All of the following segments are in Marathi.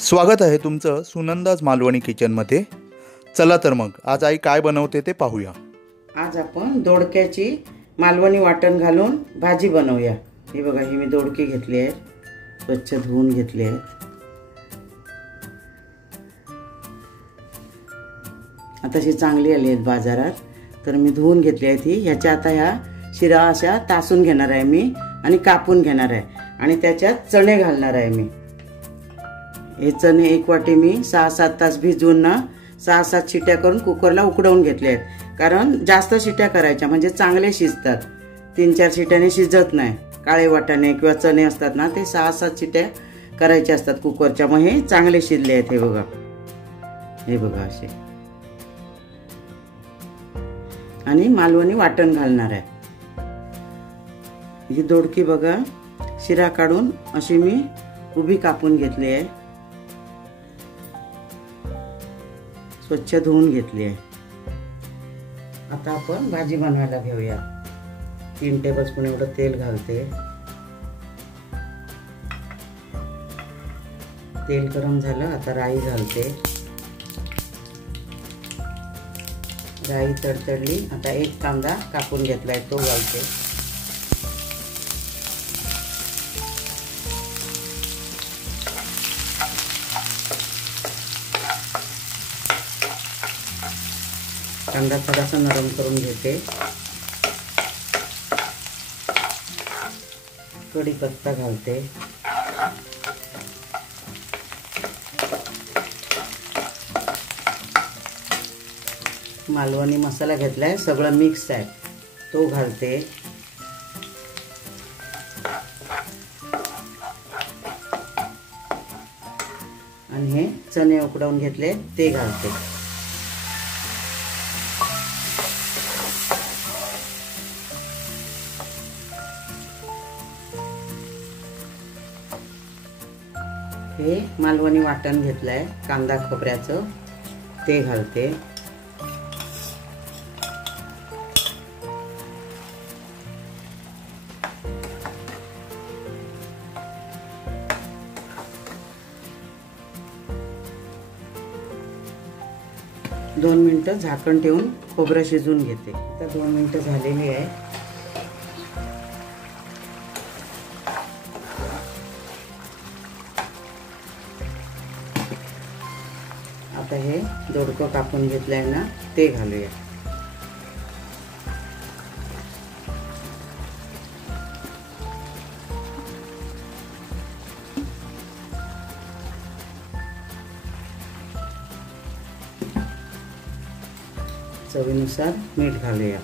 स्वागत आहे तुमचं सुनंदाज मालवणी किचनमध्ये। चला तर मग आज आई काय बनवते ते पाहूया। आज आपण दोडक्याची मालवणी वाटण घालून भाजी बनवूया। हे बघा, ही मी दोडके घेतले आहेत, स्वच्छ धुवून घेतले आहेत। आता ही चांगली आली आहेत बाजारात, तर मी धुवून घेतली आहेत। ही ह्याच्या आता ह्या शिरा अशा तासून घेणार आहे मी आणि कापून घेणार आहे आणि त्याच्यात चणे घालणार आहे मी। हे चणे एक वाटी मी 6-7 तास भिजवून ना 6-7 शिट्या करून कुकरला उकडवून घेतले आहेत, कारण जास्त शिट्या करायच्या म्हणजे चांगले शिजतात। 3-4 शिट्याने शिजत नाही। काळे वाटाणे किंवा चणे असतात ना, ते 6-7 शिट्या करायच्या असतात कुकरच्या, मग हे चांगले शिजले आहेत। हे बघा, हे बघा असे। आणि मालवणी वाटण घालणार आहे। ही दोडकी बघा, शिरा काढून अशी मी उभी कापून घेतली आहे, स्वच्छ धुवून घेतली आहे। आता आपण भाजी बनवायला घेऊया। 3 टेबलस्पून एवढं तेल घालते। तेल गरम झालं, आता राई घालते। राई तडतडली, आता एक कांदा कापून घेतलाय तो घालते। कांदा थोडासा नरम करून घेते। कढीपत्ता घालते। मालवणी मसाला घेतलाय, सगळं मिक्स आहे, तो घालते। आणि हे चणे उकडवून घेतले ते घालते। हे मालवणी वाटण घेतलंय कांदा खोबऱ्याचं, ते घालते। दोन मिनिटं झाकण ठेवून खोबरं शिजवून घेते। आता 2 मिनिटं झालेली आहे। आता हे दोडकं कापून घेतलंय ना, ते घालूया। चवीनुसार मीठ घालूया।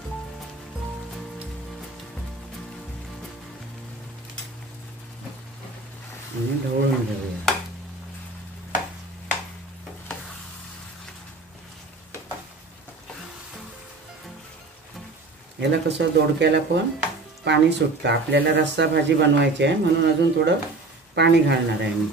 आणि ढवळून घेऊया। याला कसं दोडक्याला पण पाणी सुटतं, आपल्याला रस्सा भाजी बनवायची आहे म्हणून अजून थोडं पाणी घालणार आहे मी।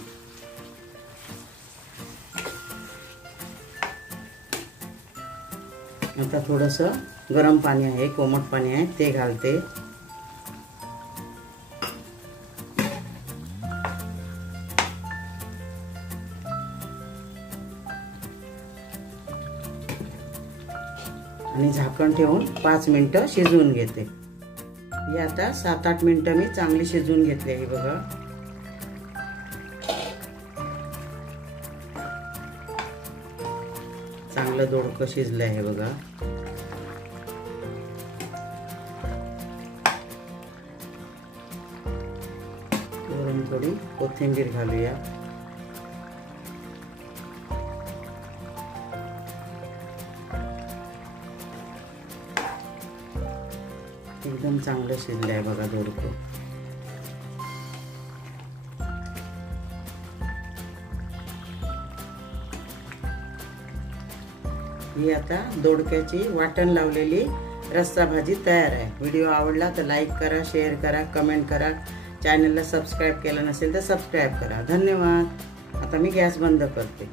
आता थोडंसं गरम पाणी आहे, कोमट पाणी आहे, ते घालते। आणि झाकण ठेवून 5 मिनिटं शिजवून घेते। ही आता 7-8 मिनिटं मी चांगली शिजवून घेतली आहे। बघा, चांगलं दोडकं शिजलं आहे बघा। वरून थोडी कोथिंबीर घालूया। एकदम चांगलं शिजलं आहे बघा दोडकं। ही आता दोडक्याची वाटण लावलेली रस्सा भाजी तयार आहे। व्हिडिओ आवडला तर लाईक करा, शेअर करा, कमेंट करा। चॅनलला सबस्क्राईब केलं नसेल तर सबस्क्राईब करा। धन्यवाद। आता मी गॅस बंद करते।